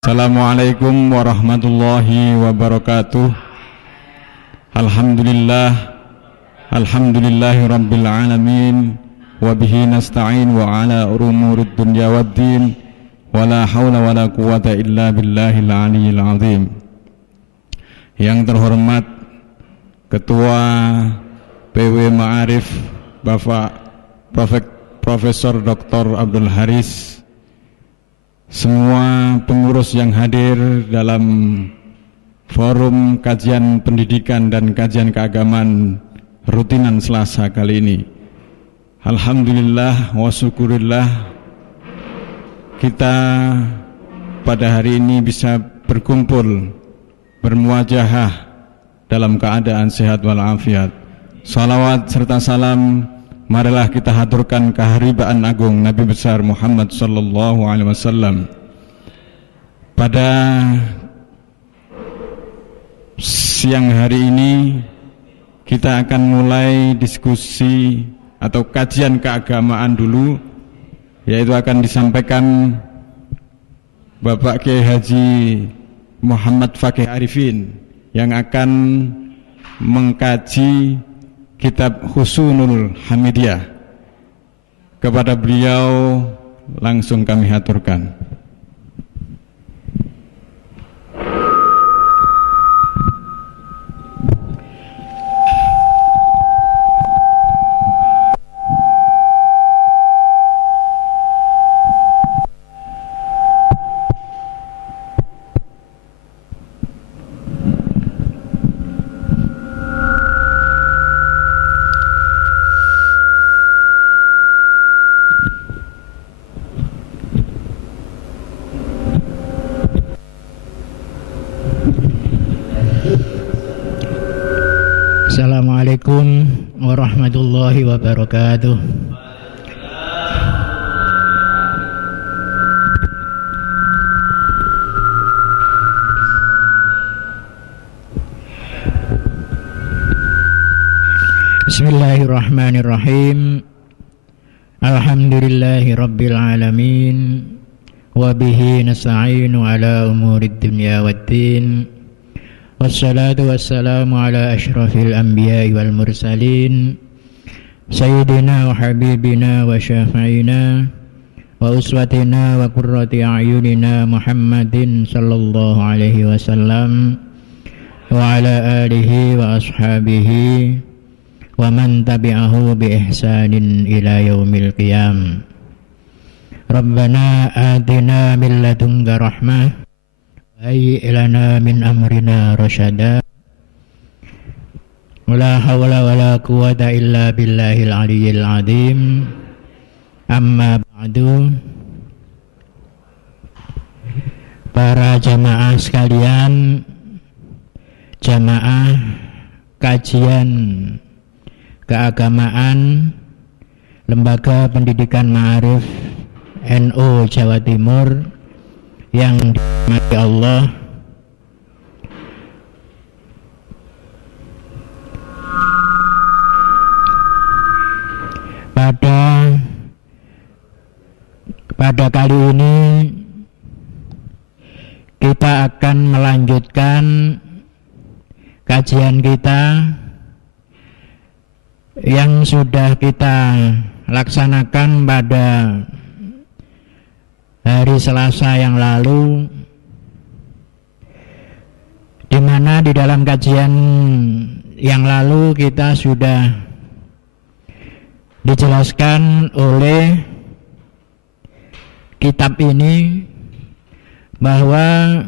Assalamualaikum warahmatullahi wabarakatuh. Alhamdulillahi rabbil alamin, wa bihi nasta'in wa ala umurid dunya waddin, wa la hawla wa la quwata illa billahil aliyyil azim. Yang terhormat Ketua PW Ma'arif Bapak Profesor Dr. Abdul Haris, semua pengurus yang hadir dalam forum kajian pendidikan dan kajian keagamaan rutinan Selasa kali ini. Alhamdulillah wa syukurillah, kita pada hari ini bisa berkumpul bermuajahah dalam keadaan sehat walafiat. Salawat serta salam marilah kita haturkan keharibaan agung Nabi besar Muhammad sallallahu alaihi wasallam. Pada siang hari ini kita akan mulai diskusi atau kajian keagamaan dulu, yaitu akan disampaikan Bapak Kiai Haji Muhammad Fakih Arifin yang akan mengkaji kitab Husnul Hamidiyah. Kepada beliau langsung kami haturkan. Assalamualaikum warahmatullahi wabarakatuh. Bismillahirrahmanirrahim. Alhamdulillahi rabbil alamin, wa bihi nasta'inu ala umurid dunya waddin. Wassalatu wassalamu ala ashrafil anbiya'i wal mursalin, sayyidina wa habibina wa syafi'ina wa uswatina wa qurrati a'yunina Muhammadin sallallahu alaihi wasallam wa ala alihi wa ashabihi wa man tabi'ahu bi ihsanin ila yaumil qiyam. Rabbana atina min ladunka rahmah hayyi lana min amrina rasyada. La hawla wa la quwata illa billahil aliyyil azim. Amma ba'du. Para jamaah sekalian, jamaah kajian keagamaan Lembaga Pendidikan Ma'arif NU Jawa Timur yang dirahmati Allah, pada kali ini kita akan melanjutkan kajian kita yang sudah kita laksanakan pada hari Selasa yang lalu, di mana di dalam kajian yang lalu kita sudah dijelaskan oleh kitab ini bahwa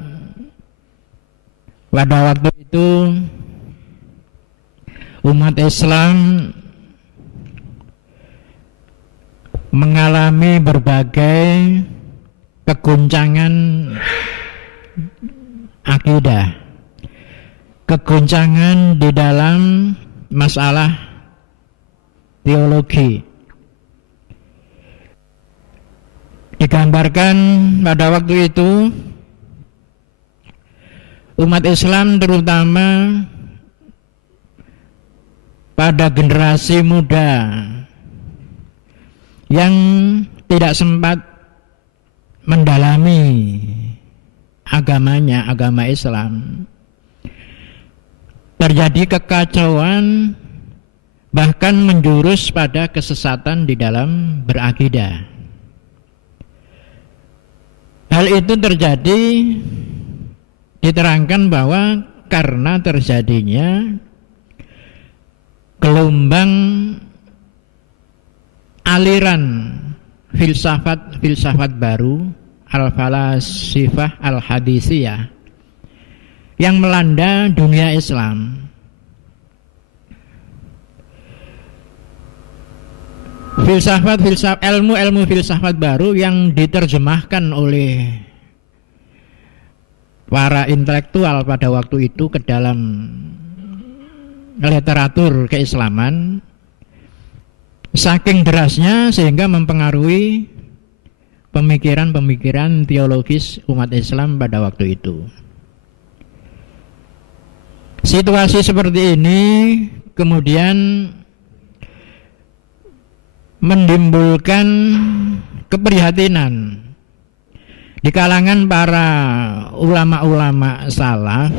pada waktu itu umat Islam mengalami berbagai kegoncangan akidah, kegoncangan di dalam masalah teologi. Digambarkan pada waktu itu umat Islam terutama pada generasi muda yang tidak sempat mendalami agamanya, agama Islam. Terjadi kekacauan, bahkan menjurus pada kesesatan di dalam berakidah. Hal itu terjadi, diterangkan bahwa karena terjadinya gelombang aliran filsafat baru, al-falasifah al-hadisiyah, yang melanda dunia Islam. Ilmu filsafat baru yang diterjemahkan oleh para intelektual pada waktu itu ke dalam literatur keislaman, saking derasnya sehingga mempengaruhi pemikiran-pemikiran teologis umat Islam pada waktu itu. Situasi seperti ini kemudian menimbulkan keprihatinan di kalangan para ulama-ulama salaf,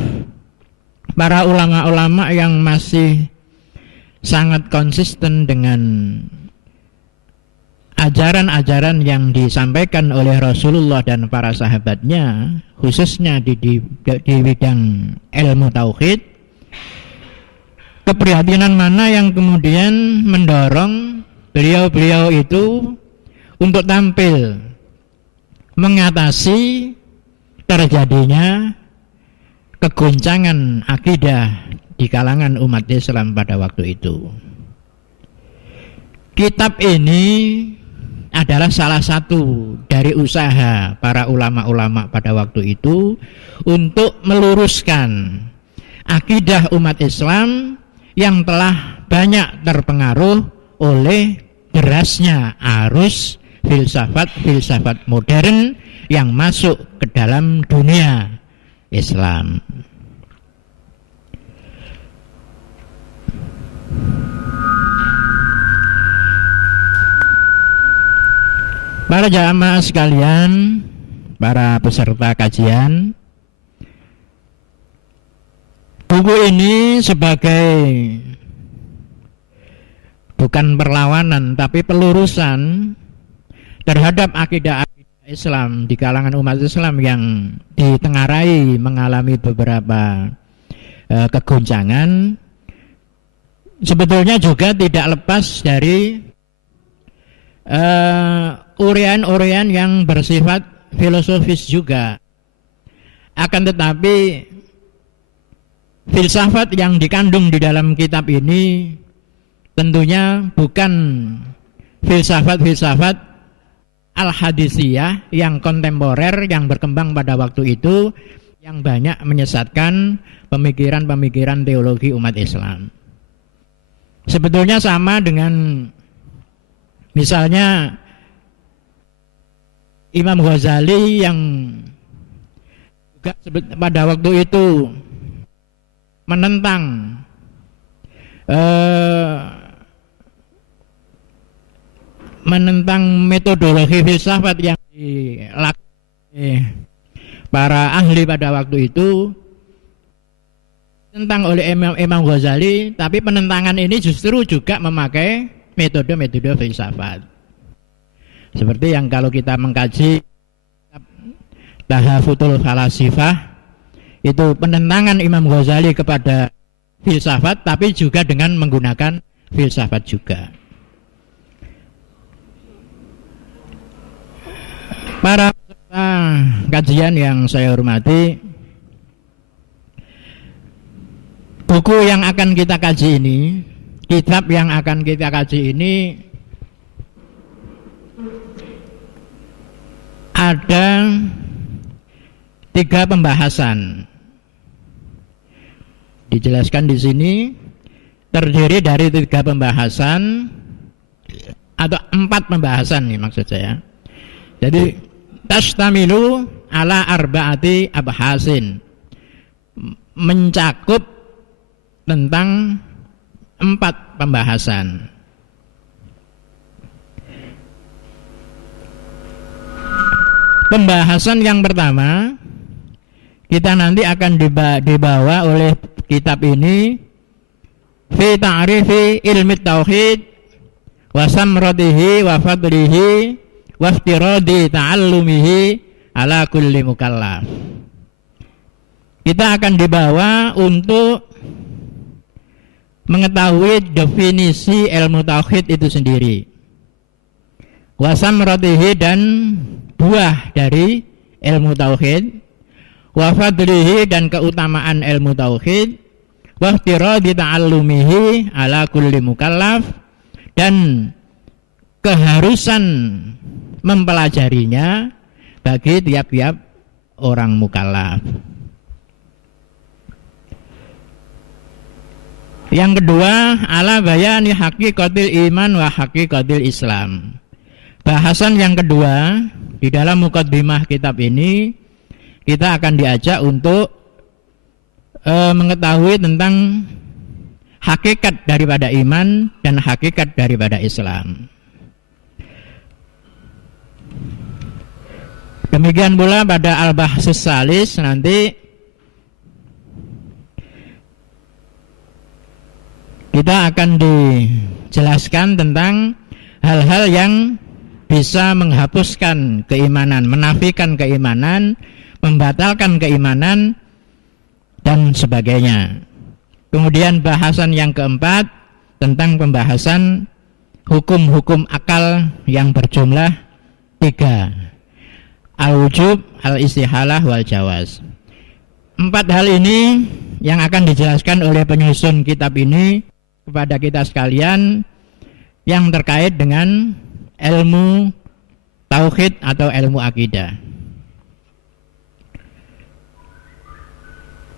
para ulama-ulama yang masih sangat konsisten dengan ajaran-ajaran yang disampaikan oleh Rasulullah dan para sahabatnya, khususnya di bidang ilmu tauhid. Keprihatinan mana yang kemudian mendorong beliau-beliau itu untuk tampil mengatasi terjadinya kegoncangan akidah di kalangan umat Islam pada waktu itu. Kitab ini adalah salah satu dari usaha para ulama-ulama pada waktu itu untuk meluruskan akidah umat Islam yang telah banyak terpengaruh oleh derasnya arus filsafat modern yang masuk ke dalam dunia Islam. Para jamaah sekalian, para peserta kajian, buku ini sebagai bukan perlawanan tapi pelurusan terhadap akidah Islam di kalangan umat Islam yang ditengarai mengalami beberapa kegoncangan, sebetulnya juga tidak lepas dari uraian-uraian yang bersifat filosofis juga. Akan tetapi filsafat yang dikandung di dalam kitab ini tentunya bukan filsafat al-hadisiyah yang kontemporer yang berkembang pada waktu itu, yang banyak menyesatkan pemikiran-pemikiran teologi umat Islam. Sebetulnya sama dengan misalnya Imam Ghazali yang juga pada waktu itu menentang metodologi filsafat yang dilakukan para ahli pada waktu itu, tentang oleh Imam Ghazali, tapi penentangan ini justru juga memakai metode-metode filsafat. Seperti yang kalau kita mengkaji Tahafutul Falasifah, itu penentangan Imam Ghazali kepada filsafat, tapi juga dengan menggunakan filsafat juga. Para peserta kajian yang saya hormati, buku yang akan kita kaji ini, kitab yang akan kita kaji ini ada 3 pembahasan. Dijelaskan di sini terdiri dari 3 pembahasan atau 4 pembahasan nih maksud saya. Jadi tastamilu ala arba'ati abhasin, mencakup tentang 4 pembahasan. Pembahasan yang pertama kita nanti akan dibawa oleh kitab ini fi ta'rifi ilmi tauhid wa samratihi wa fadlihi wa iftiradi ta'allumihi ala kulli mukallaf. Kita akan dibawa untuk mengetahui definisi ilmu tauhid itu sendiri, wa samratihi dan buah dari ilmu tauhid, wa fadlihi dan keutamaan ilmu tauhid, wa iftiradi ta'allumihi ala kulli mukallaf dan keharusan mempelajarinya bagi tiap-tiap orang mukallaf. Yang kedua, ala bayani haqiqatil iman wa haqiqatil Islam. Bahasan yang kedua di dalam muqaddimah kitab ini, kita akan diajak untuk mengetahui tentang hakikat daripada iman dan hakikat daripada Islam. Demikian pula pada al-bahsus salis nanti kita akan dijelaskan tentang hal-hal yang bisa menghapuskan keimanan, menafikan keimanan, membatalkan keimanan, dan sebagainya. Kemudian bahasan yang keempat tentang pembahasan hukum-hukum akal yang berjumlah 3. Al-wujub, al-istihalah, wal-jawaz. 4 hal ini yang akan dijelaskan oleh penyusun kitab ini kepada kita sekalian yang terkait dengan ilmu tauhid atau ilmu akidah.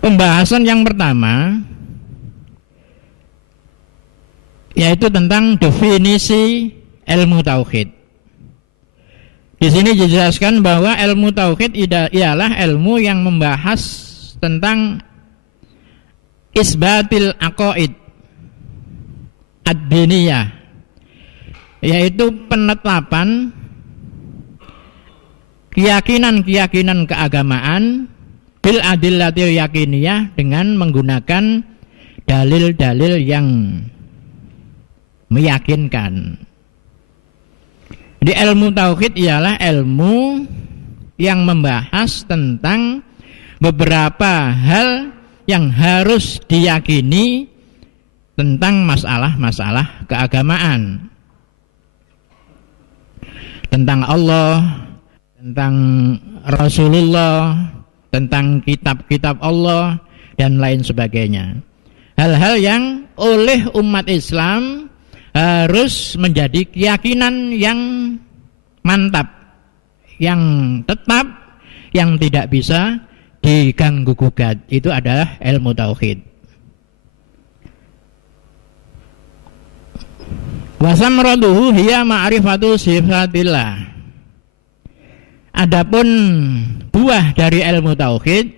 Pembahasan yang pertama yaitu tentang definisi ilmu tauhid. Di sini dijelaskan bahwa ilmu tauhid ialah ilmu yang membahas tentang isbatil aqaid ad-diniyah, yaitu penetapan keyakinan-keyakinan keagamaan bil adillatil yakiniyah dengan menggunakan dalil-dalil yang meyakinkan. Di ilmu tauhid ialah ilmu yang membahas tentang beberapa hal yang harus diyakini tentang masalah-masalah keagamaan, tentang Allah, tentang Rasulullah, tentang kitab-kitab Allah, dan lain sebagainya. Hal-hal yang oleh umat Islam harus menjadi keyakinan yang mantap, yang tetap, yang tidak bisa diganggu-gugat. Itu adalah ilmu tauhid. Wasamraduhu hiya ma'rifatu sifatillah. Adapun buah dari ilmu tauhid,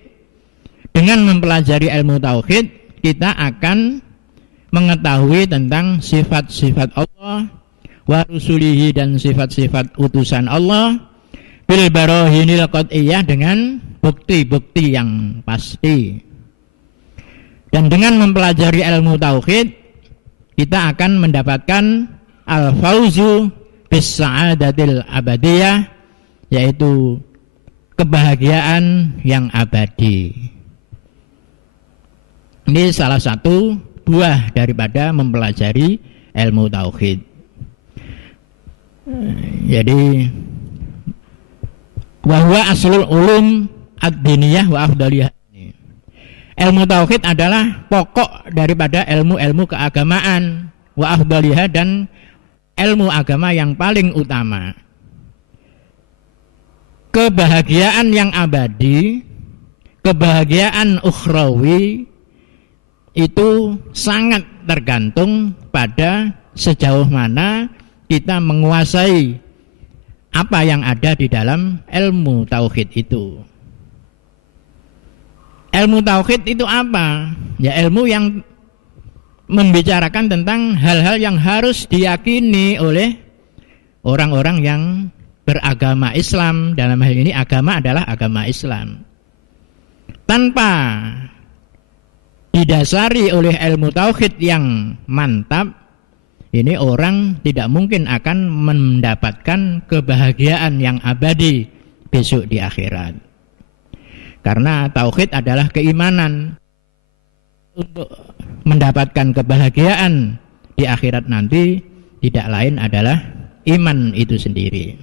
dengan mempelajari ilmu tauhid kita akan mengetahui tentang sifat-sifat Allah wa rusulihi dan sifat-sifat utusan Allah bil barahinil qat'iyah dengan bukti-bukti yang pasti. Dan dengan mempelajari ilmu tauhid kita akan mendapatkan al-fauzu bis sa'adatil abadiyah, yaitu kebahagiaan yang abadi. Ini salah satu buah daripada mempelajari ilmu tauhid. Jadi bahwa aslul ulum ad-diniyah wa afdaliyah. Ilmu tauhid adalah pokok daripada ilmu-ilmu keagamaan wa afdaliyah dan ilmu agama yang paling utama. Kebahagiaan yang abadi, kebahagiaan ukhrawi itu sangat tergantung pada sejauh mana kita menguasai apa yang ada di dalam ilmu tauhid itu. Ilmu tauhid itu apa? Ya ilmu yang membicarakan tentang hal-hal yang harus diyakini oleh orang-orang yang beragama Islam. Dalam hal ini agama adalah agama Islam. tanpa didasari oleh ilmu tauhid yang mantap, ini orang tidak mungkin akan mendapatkan kebahagiaan yang abadi besok di akhirat. Karena tauhid adalah keimanan. Untuk mendapatkan kebahagiaan di akhirat nanti tidak lain adalah iman itu sendiri.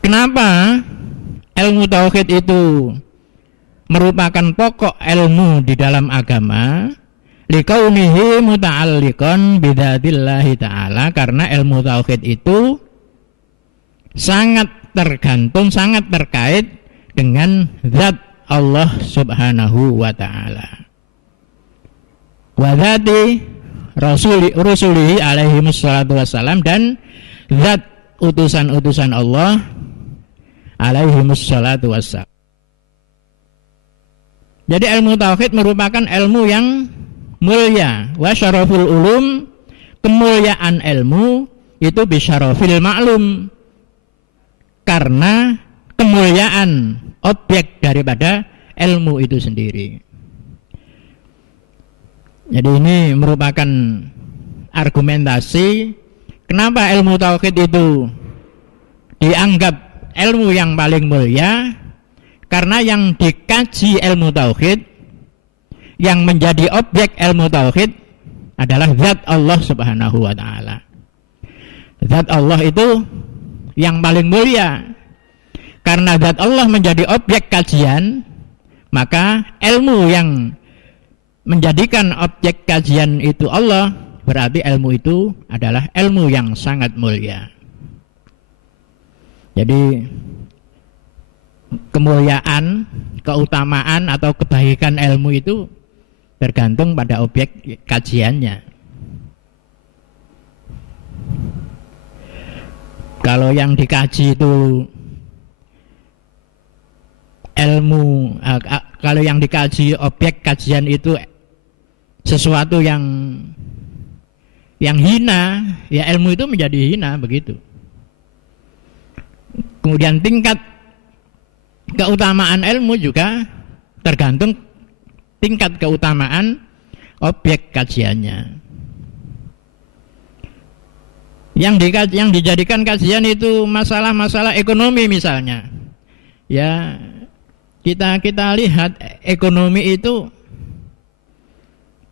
Kenapa ilmu tauhid itu merupakan pokok ilmu di dalam agama? Likaunihi muta'alliqan bidzatillahi ta'ala, karena ilmu tauhid itu sangat tergantung, sangat terkait dengan zat Allah Subhanahu wa ta'ala. Wa dzati rasulihi alaihi wassalatu wassalam, dan zat utusan-utusan Allah alaihi wassalatu wassalam. Jadi ilmu tauhid merupakan ilmu yang mulia. Wa syaraful ulum, kemuliaan ilmu itu bisyarafil ma'lum, karena kemuliaan objek daripada ilmu itu sendiri. Jadi ini merupakan argumentasi kenapa ilmu tauhid itu dianggap ilmu yang paling mulia, karena yang dikaji ilmu tauhid, yang menjadi objek ilmu tauhid adalah zat Allah Subhanahu wa ta'ala. Zat Allah itu yang paling mulia. Karena zat Allah menjadi objek kajian, maka ilmu yang menjadikan objek kajian itu Allah, berarti ilmu itu adalah ilmu yang sangat mulia. Jadi kemuliaan, keutamaan atau kebaikan ilmu itu tergantung pada objek kajiannya. Kalau yang dikaji itu ilmu, kalau yang dikaji objek kajian itu sesuatu yang hina, ya ilmu itu menjadi hina, begitu. Kemudian tingkat keutamaan ilmu juga tergantung tingkat keutamaan objek kajiannya. Yang dijadikan kajian itu masalah-masalah ekonomi misalnya, ya kita lihat ekonomi itu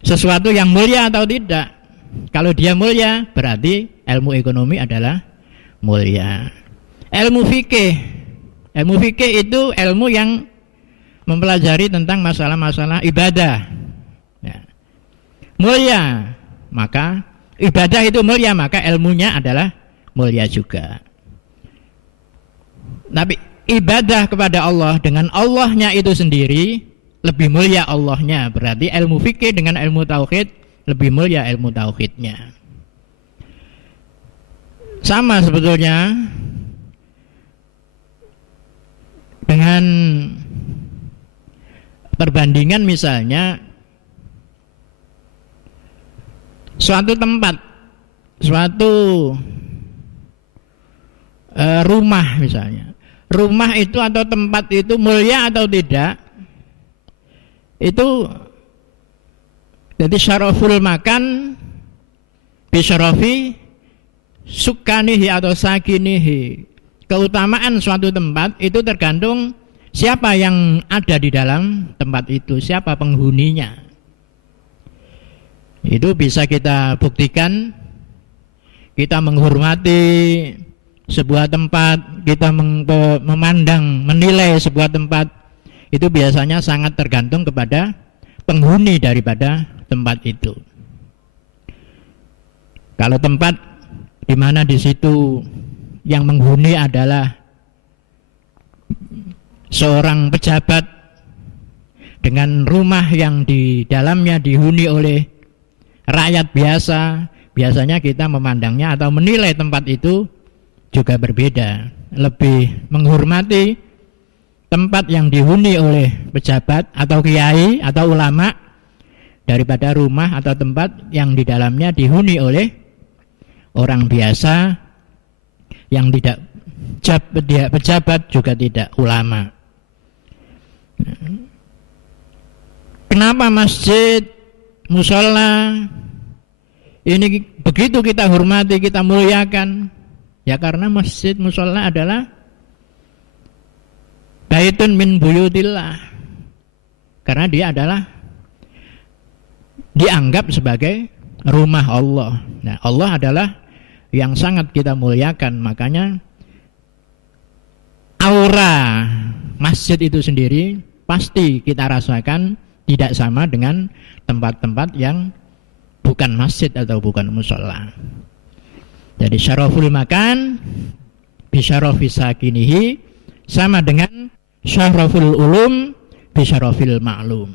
sesuatu yang mulia atau tidak. Kalau dia mulia, berarti ilmu ekonomi adalah mulia. Ilmu fikih itu ilmu yang mempelajari tentang masalah-masalah ibadah. Ya. Mulia, maka ibadah itu mulia, maka ilmunya adalah mulia juga. Tapi ibadah kepada Allah dengan Allahnya itu sendiri lebih mulia Allahnya, berarti ilmu fikih dengan ilmu tauhid lebih mulia ilmu tauhidnya. Sama sebetulnya dengan perbandingan misalnya suatu tempat, suatu rumah misalnya. Rumah itu atau tempat itu mulia atau tidak, itu jadi syaraful makan bisyarafi sukanihi atau sakinihi. Keutamaan suatu tempat itu tergantung siapa yang ada di dalam tempat itu, siapa penghuninya. Itu bisa kita buktikan, kita menghormati sebuah tempat, kita memandang, menilai sebuah tempat, itu biasanya sangat tergantung kepada penghuni daripada tempat itu. Kalau tempat di mana di situ yang menghuni adalah seorang pejabat dengan rumah yang di dalamnya dihuni oleh rakyat biasa, biasanya kita memandangnya atau menilai tempat itu juga berbeda, lebih menghormati tempat yang dihuni oleh pejabat atau kiai atau ulama daripada rumah atau tempat yang di dalamnya dihuni oleh orang biasa yang tidak pejabat juga tidak ulama. Kenapa masjid, musola ini begitu kita hormati, kita muliakan? Ya karena masjid, musola adalah baitun min buyutillah. Karena dia adalah dianggap sebagai rumah Allah. Nah, Allah adalah yang sangat kita muliakan. Makanya aura masjid itu sendiri pasti kita rasakan tidak sama dengan tempat-tempat yang bukan masjid atau bukan musola. Jadi syaraful makan bisyarafi sakinihi sama dengan syaraful ulum bisyarafil ma'lum.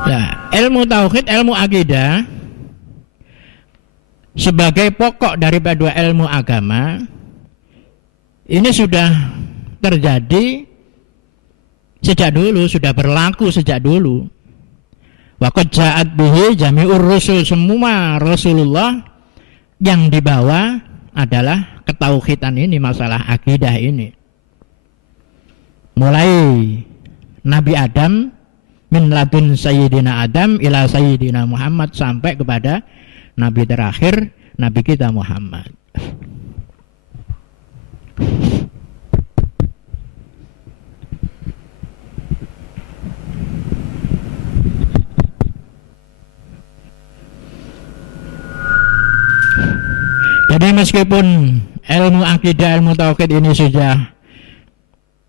Nah, ilmu tauhid, ilmu akidah sebagai pokok daripada ilmu agama ini sudah terjadi sejak dulu, sudah berlaku sejak dulu. Wa qad ja'at bihi jami'ur rusul, semua Rasulullah yang dibawa adalah ketauhidan ini, masalah akidah ini. Mulai Nabi Adam, min ladun sayyidina Adam ila sayyidina Muhammad, sampai kepada Nabi terakhir, Nabi kita Muhammad. Jadi meskipun ilmu akidah, ilmu tauhid ini sudah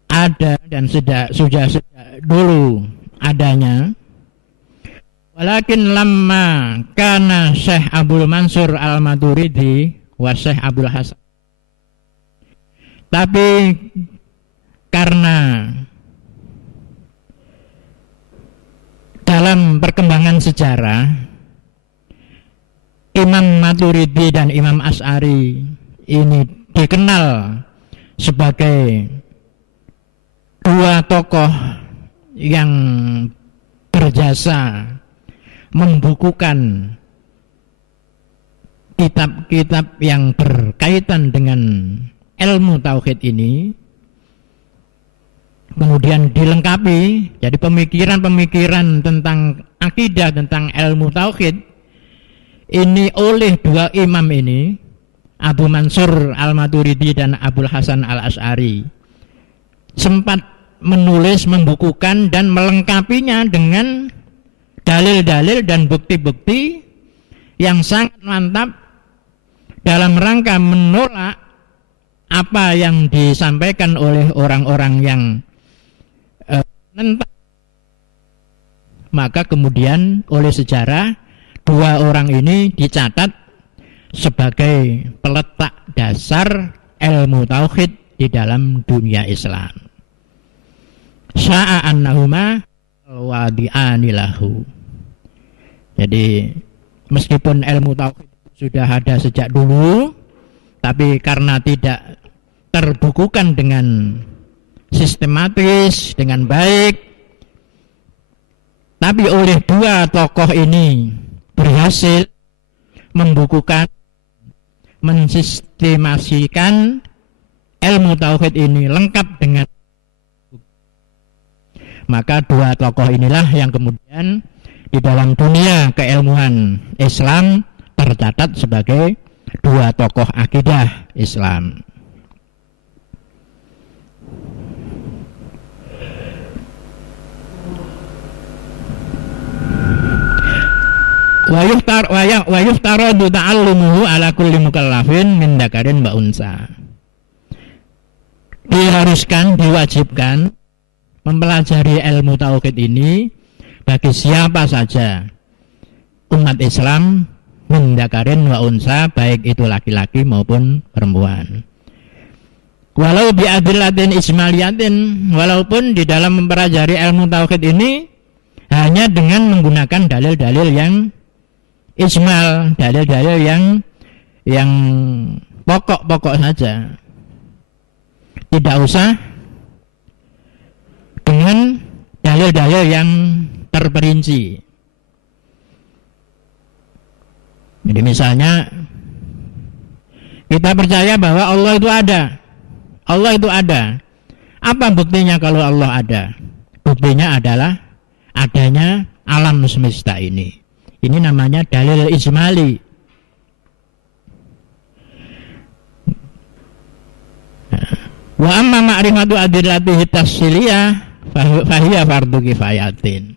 ada dan sudah dulu adanya, walakin lamma kana Syekh Abdul Mansur Al-Maturidi wa Syekh Abdul Hasan, tapi karena dalam perkembangan sejarah Imam Maturidi dan Imam Asy'ari ini dikenal sebagai dua tokoh yang berjasa membukukan kitab-kitab yang berkaitan dengan ilmu tauhid ini, kemudian dilengkapi jadi pemikiran-pemikiran tentang akidah, tentang ilmu tauhid ini oleh dua imam ini, Abu Mansur Al-Maturidi dan Abul Hasan Al-Asy'ari, sempat menulis, membukukan dan melengkapinya dengan dalil-dalil dan bukti-bukti yang sangat mantap dalam rangka menolak apa yang disampaikan oleh orang-orang yang menentang. Maka kemudian oleh sejarah dua orang ini dicatat sebagai peletak dasar ilmu tauhid di dalam dunia Islam. Sya'a annahuma wadi'ani lahu. Jadi meskipun ilmu tauhid sudah ada sejak dulu, tapi karena tidak terbukukan dengan sistematis, dengan baik, tapi oleh dua tokoh ini berhasil membukukan, mensistemasikan ilmu tauhid ini lengkap dengan, maka dua tokoh inilah yang kemudian di dalam dunia keilmuan Islam tercatat sebagai dua tokoh akidah Islam. Wa yuftaradu ta'allumuhu ala kulli mukallafin min dzakarin wa unsa. Diharuskan, diwajibkan mempelajari ilmu tauhid ini bagi siapa saja umat Islam, min dzakarin wa unsa, baik itu laki-laki maupun perempuan. Walau bi adillatin ismaliyatin, walaupun di dalam mempelajari ilmu tauhid ini hanya dengan menggunakan dalil-dalil yang ismal, dalil-dalil yang pokok-pokok saja. Tidak usah dengan dalil-dalil yang terperinci. Jadi misalnya kita percaya bahwa Allah itu ada. Allah itu ada. Apa buktinya kalau Allah ada? Buktinya adalah adanya alam semesta ini. Ini namanya dalil ijmali. Wa amma ma'rifatu adillatihi tafsiliyah fahiya fardu kifayatin.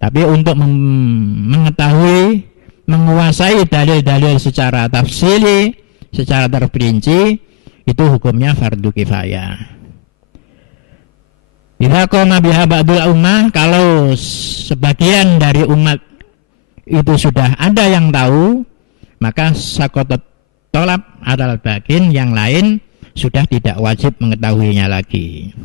Tapi untuk mengetahui, menguasai dalil-dalil secara tafsili, secara terperinci, itu hukumnya fardu kifayah. Idza qama biha ba'dul ummah, kalau sebagian dari umat itu sudah ada yang tahu, maka sakotot tolab adalah bagian yang lain sudah tidak wajib mengetahuinya lagi.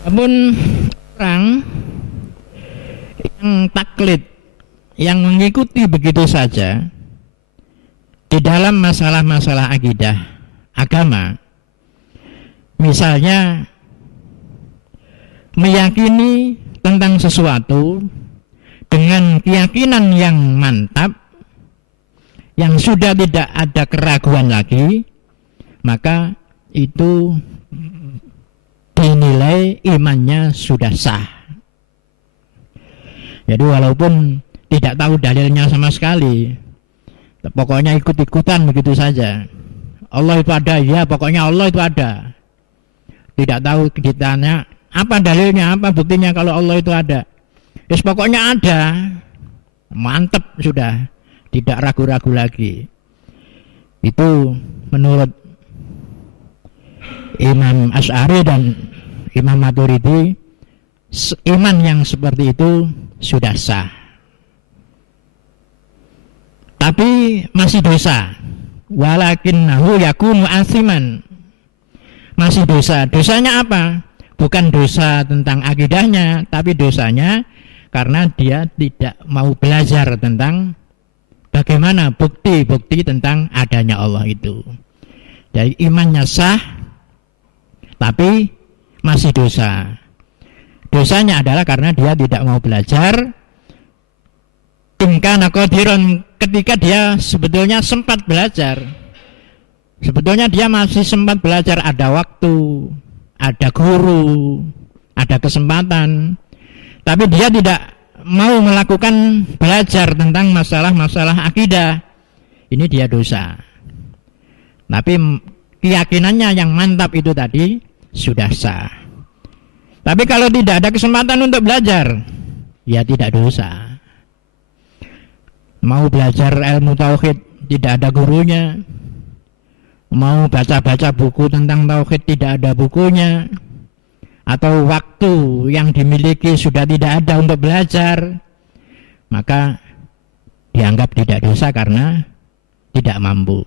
Namun orang yang taklid, yang mengikuti begitu saja di dalam masalah-masalah akidah agama, misalnya meyakini tentang sesuatu dengan keyakinan yang mantap, yang sudah tidak ada keraguan lagi, maka itu dinilai imannya sudah sah. Jadi walaupun tidak tahu dalilnya sama sekali, pokoknya ikut-ikutan begitu saja. Allah itu ada, ya pokoknya Allah itu ada. Tidak tahu, ditanya apa dalilnya, apa buktinya kalau Allah itu ada. Terus pokoknya ada, mantep sudah, tidak ragu-ragu lagi. Itu menurut Imam Asy'ari dan Imam Maturidi, iman yang seperti itu sudah sah. Tapi masih dosa. Walakinnahu yakunu asiman. Masih dosa. Dosanya apa? Bukan dosa tentang akidahnya, tapi dosanya karena dia tidak mau belajar tentang bagaimana bukti-bukti tentang adanya Allah itu. Jadi imannya sah, tapi masih dosa. Dosanya adalah karena dia tidak mau belajar. Ingkana qadiron, ketika dia sebetulnya sempat belajar. Sebetulnya dia masih sempat belajar, ada waktu, ada guru, ada kesempatan. Tapi dia tidak mau melakukan belajar tentang masalah-masalah akidah. Ini dia dosa. Tapi keyakinannya yang mantap itu tadi sudah sah. Tapi kalau tidak ada kesempatan untuk belajar, ya tidak dosa. Mau belajar ilmu tauhid tidak ada gurunya, mau baca-baca buku tentang tauhid tidak ada bukunya, atau waktu yang dimiliki sudah tidak ada untuk belajar, maka dianggap tidak dosa karena tidak mampu.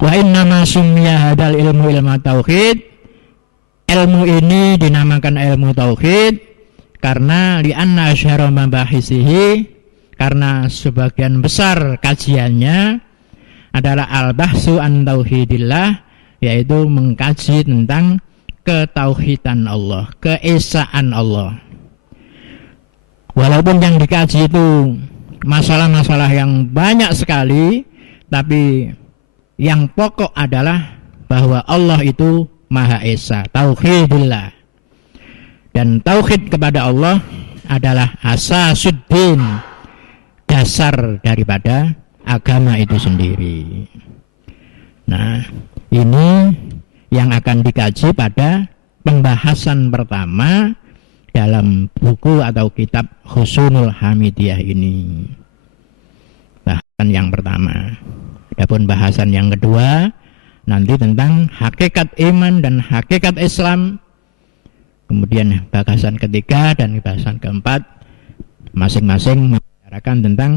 Wa innama summiya hadal ilmu ilmu tauhid. Ilmu ini dinamakan ilmu tauhid karena li'anna asyara mabahisihi, karena sebagian besar kajiannya adalah al-bahsu an tauhidillah, yaitu mengkaji tentang ketauhidan Allah, keesaan Allah. Walaupun yang dikaji itu masalah-masalah yang banyak sekali, tapi yang pokok adalah bahwa Allah itu Maha Esa, tauhidillah. Dan tauhid kepada Allah adalah asasuddin, dasar daripada agama itu sendiri. Nah, ini yang akan dikaji pada pembahasan pertama dalam buku atau kitab Husnul Hamidiyah ini. Bahasan yang pertama. Adapun bahasan yang kedua nanti tentang hakikat iman dan hakikat Islam. Kemudian bahasan ketiga dan bahasan keempat masing-masing membicarakan tentang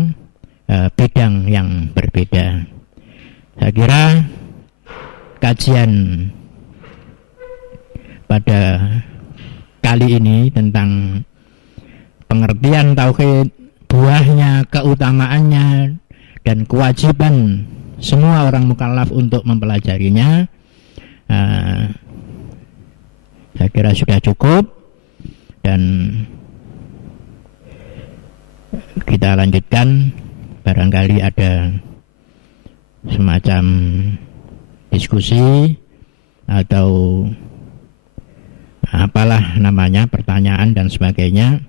bidang yang berbeda. Saya kira kajian pada kali ini tentang pengertian tauhid, buahnya, keutamaannya, dan kewajiban semua orang mukallaf untuk mempelajarinya. Saya kira sudah cukup, dan kita lanjutkan. Barangkali ada semacam diskusi atau apalah namanya, pertanyaan dan sebagainya,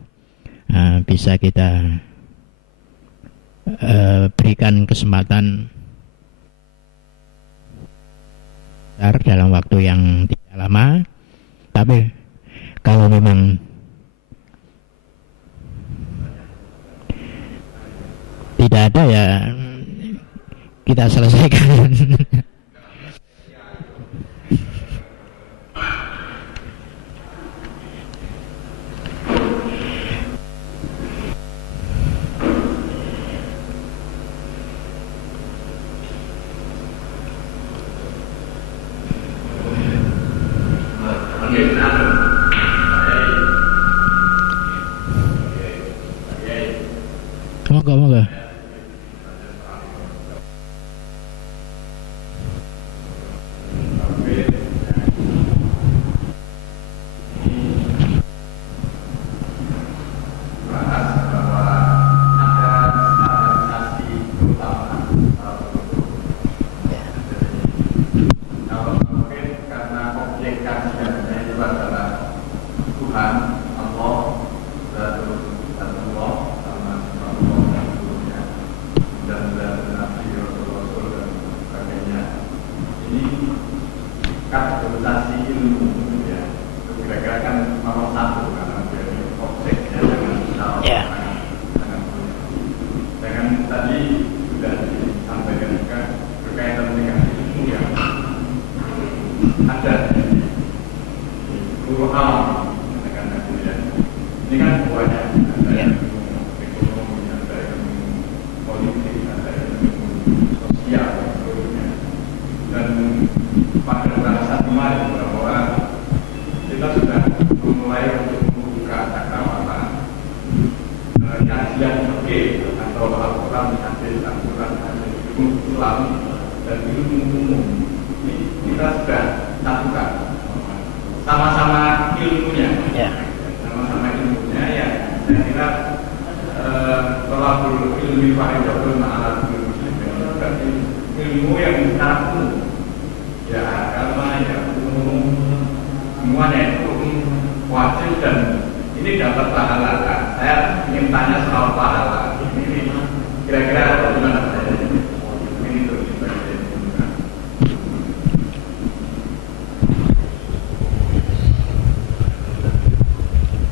bisa kita berikan kesempatan dalam waktu yang tidak lama. Tapi kalau memang tidak ada, ya kita selesaikan. Moga-moga.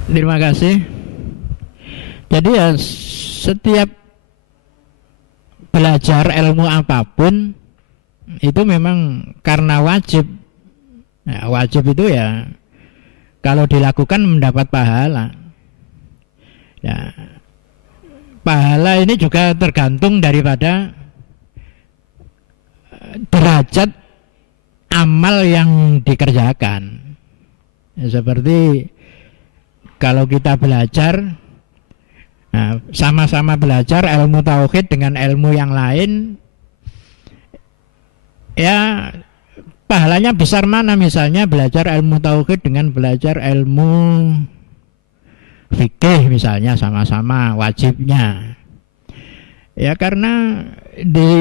Terima kasih. Jadi ya, setiap belajar ilmu apapun itu memang karena wajib. Nah, wajib itu ya kalau dilakukan mendapat pahala. Nah, pahala ini juga tergantung daripada derajat amal yang dikerjakan. Ya, seperti kalau kita belajar, nah, sama-sama belajar ilmu tauhid dengan ilmu yang lain, ya pahalanya besar mana? Misalnya belajar ilmu tauhid dengan belajar ilmu fikih misalnya, sama-sama wajibnya. Ya karena di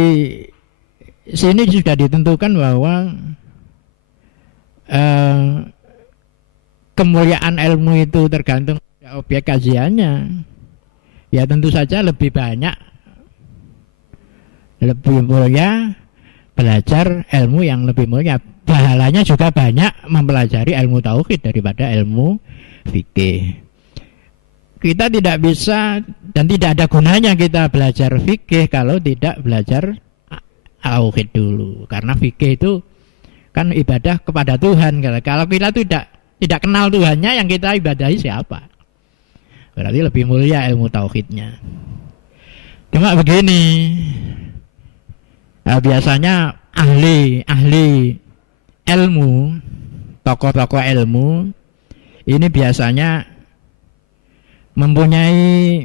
sini sudah ditentukan bahwa kemuliaan ilmu itu tergantung objek kajiannya. Ya tentu saja lebih banyak, lebih mulia belajar ilmu yang lebih mulia. Pahalanya juga banyak mempelajari ilmu tauhid daripada ilmu fikih. Kita tidak bisa dan tidak ada gunanya kita belajar fikih kalau tidak belajar tauhid dulu. Karena fikih itu kan ibadah kepada Tuhan. Kalau kita tidak kenal Tuhannya, yang kita ibadahi siapa? Berarti lebih mulia ilmu tauhidnya. Cuma begini, nah, biasanya ahli ilmu, tokoh-tokoh ilmu ini biasanya mempunyai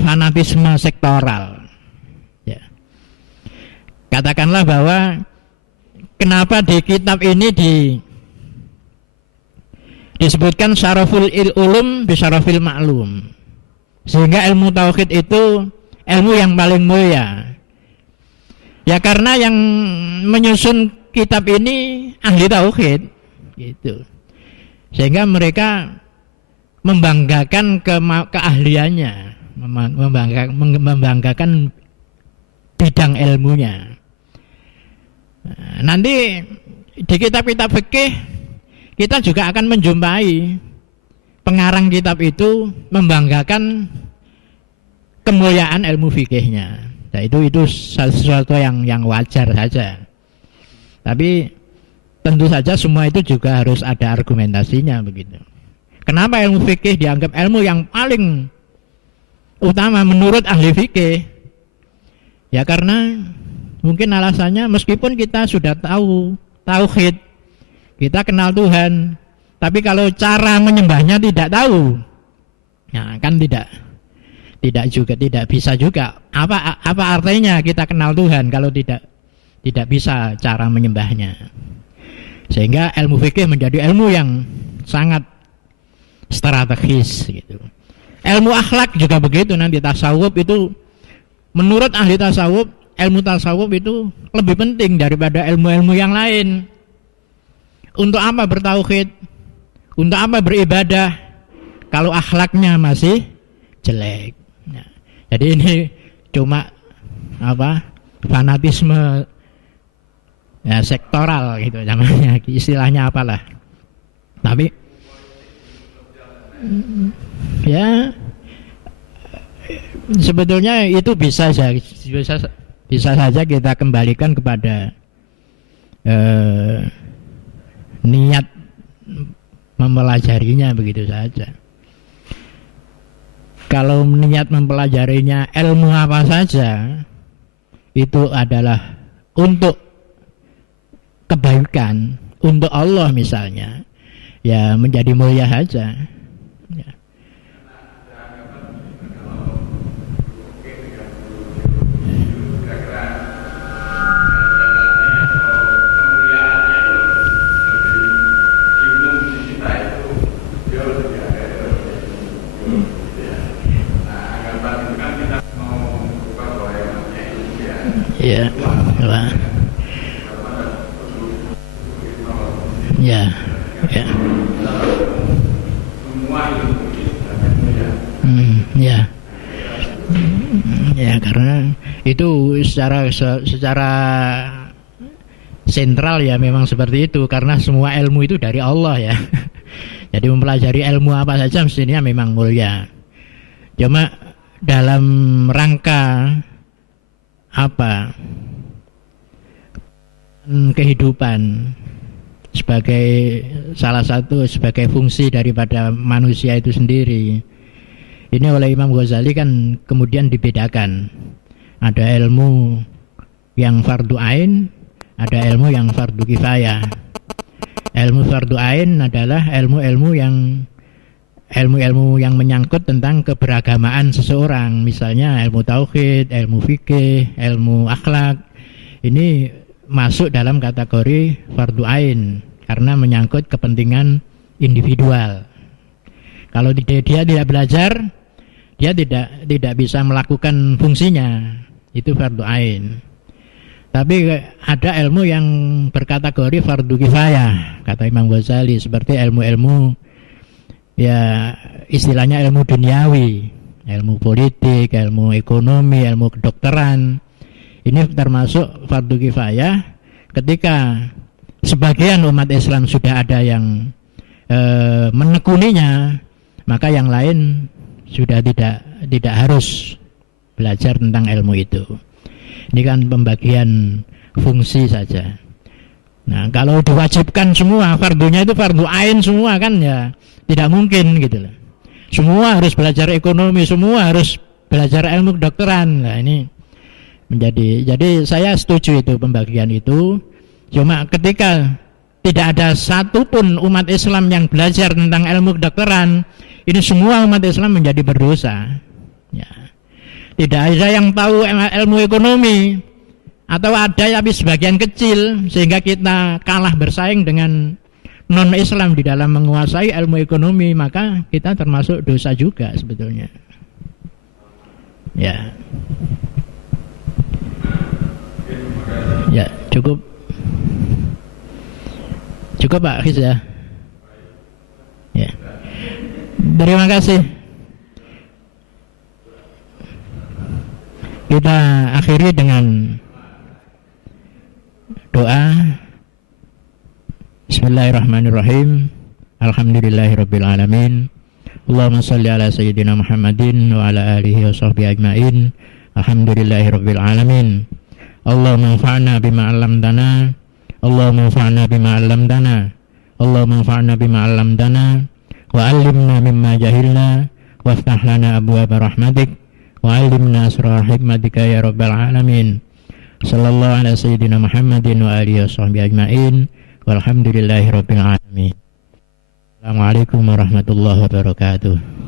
fanatisme sektoral. Ya. katakanlah bahwa kenapa di kitab ini disebutkan syaraful ulum bi syarafil ma'lum, sehingga ilmu tauhid itu ilmu yang paling mulia. Ya karena yang menyusun kitab ini ahli tauhid gitu. Sehingga mereka membanggakan keahliannya, membanggakan bidang ilmunya. Nanti di kitab-kitab fikih kita juga akan menjumpai pengarang kitab itu membanggakan kemuliaan ilmu fikihnya. Nah, itu sesuatu yang wajar saja. Tapi tentu saja semua itu juga harus ada argumentasinya begitu. Kenapa ilmu fikih dianggap ilmu yang paling utama menurut ahli fikih? Ya karena mungkin alasannya meskipun kita sudah tahu tauhid, kita kenal Tuhan, tapi kalau cara menyembahnya tidak tahu, ya kan tidak bisa juga. Apa artinya kita kenal Tuhan kalau tidak bisa cara menyembahnya? Sehingga ilmu fikih menjadi ilmu yang sangat strategis gitu. Ilmu akhlak juga begitu. Nanti tasawuf itu menurut ahli tasawuf, ilmu tasawuf itu lebih penting daripada ilmu-ilmu yang lain. Untuk apa bertauhid? Untuk apa beribadah kalau akhlaknya masih jelek? Nah, jadi ini cuma fanatisme ya, sektoral gitu namanya, istilahnya apalah. Tapi ya sebetulnya itu bisa saja kita kembalikan kepada niat mempelajarinya begitu saja. Kalau niat mempelajarinya ilmu apa saja itu adalah untuk kebaikan, untuk Allah misalnya, ya menjadi mulia saja. Ya. Ya, Pak. Ya, ya. Ya. Ya, karena itu secara sentral ya memang seperti itu, karena semua ilmu itu dari Allah ya. Jadi mempelajari ilmu apa saja mestinya memang mulia. Cuma dalam rangka kehidupan sebagai sebagai fungsi daripada manusia itu sendiri. Ini oleh Imam Ghazali kan kemudian dibedakan. Ada ilmu yang fardu ain, ada ilmu yang fardu kifayah. Ilmu fardu ain adalah ilmu-ilmu yang menyangkut tentang keberagamaan seseorang, misalnya ilmu tauhid, ilmu fikih, ilmu akhlak. Ini masuk dalam kategori fardu ain karena menyangkut kepentingan individual. Kalau dia tidak belajar, dia tidak bisa melakukan fungsinya, itu fardu ain. Tapi ada ilmu yang berkategori fardu kifayah, kata Imam Ghazali, seperti ilmu-ilmu ya istilahnya ilmu duniawi, ilmu politik, ilmu ekonomi, ilmu kedokteran. Ini termasuk fardu kifayah ketika sebagian umat Islam sudah ada yang menekuninya, maka yang lain sudah tidak harus belajar tentang ilmu itu. Ini kan pembagian fungsi saja. Nah, kalau diwajibkan semua, fardunya itu fardu ain semua kan ya tidak mungkin gitu loh. Semua harus belajar ekonomi, semua harus belajar ilmu kedokteran. Nah, ini jadi saya setuju itu pembagian itu. Cuma ketika tidak ada satupun umat Islam yang belajar tentang ilmu kedokteran, ini semua umat Islam menjadi berdosa. Ya. Tidak ada yang tahu ilmu ekonomi, atau ada tapi sebagian kecil sehingga kita kalah bersaing dengan non-Islam di dalam menguasai ilmu ekonomi, maka kita termasuk dosa juga sebetulnya. Ya. Ya, cukup. Cukup Pak Khiz ya. Ya. Terima kasih. Kita akhiri dengan doa. Bismillahirrahmanirrahim. Alhamdulillahirabbil alamin. Allahumma shalli ala sayyidina Muhammadin wa ala alihi wa sahbihi ajmain. Alhamdulillahirabbil alamin. Allahumma anfa'na bima 'allamtana. Allahumma anfa'na bima 'allamtana. Allahumma anfa'na bima 'allamtana wa 'allimna mimma jahilna waftah lana abwaaba rahmatik wa 'allimna asrar hikmatika ya rabbal alamin. Sallallahu ala sayyidina Muhammadin wa alihi wa sahbihi ajmain. Walhamdulillahirabbil alamin. Assalamualaikum warahmatullahi wabarakatuh.